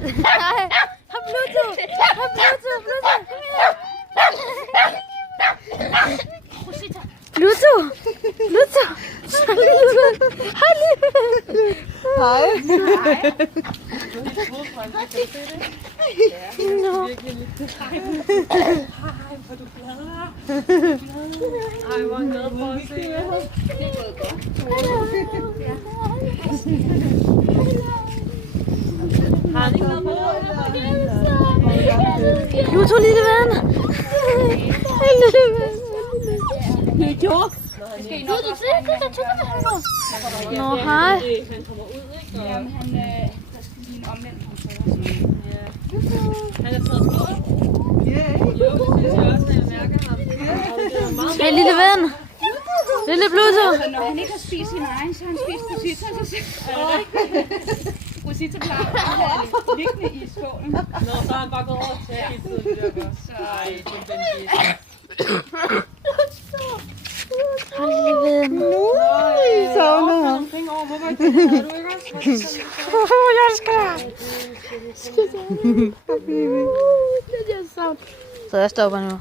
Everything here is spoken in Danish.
præcis. Nej, han Pluto. Han Pluto. Pluto. Pluto. Hej, lille ven. Hej. Nå. Hvor du glad. Ej, hvor glad for at se jer. Det er gået godt. Har han ikke noget på? Pluto, lille ven. Hej, lille ven. Jo. Nå, hej. Han kommer ud, ikke? Jamen, Der skal lige en omvendt transport. han er taget på. Jo, det synes jeg også, at jeg mærker ham. Det er meget Hej, lille ven. Lille Pluto. Så når han ikke har spist sin egen, så har han spist Rosita. Rosita plejer at have det liggende i skålen. Nå, så har han bare gået over til hele tiden, det der godt. Ej, det er den Hej, lille ven. I savner ham. omkring over, hvorfor ikke det her, du ikke også? Jeg elsker dig. Så jeg stopper nu.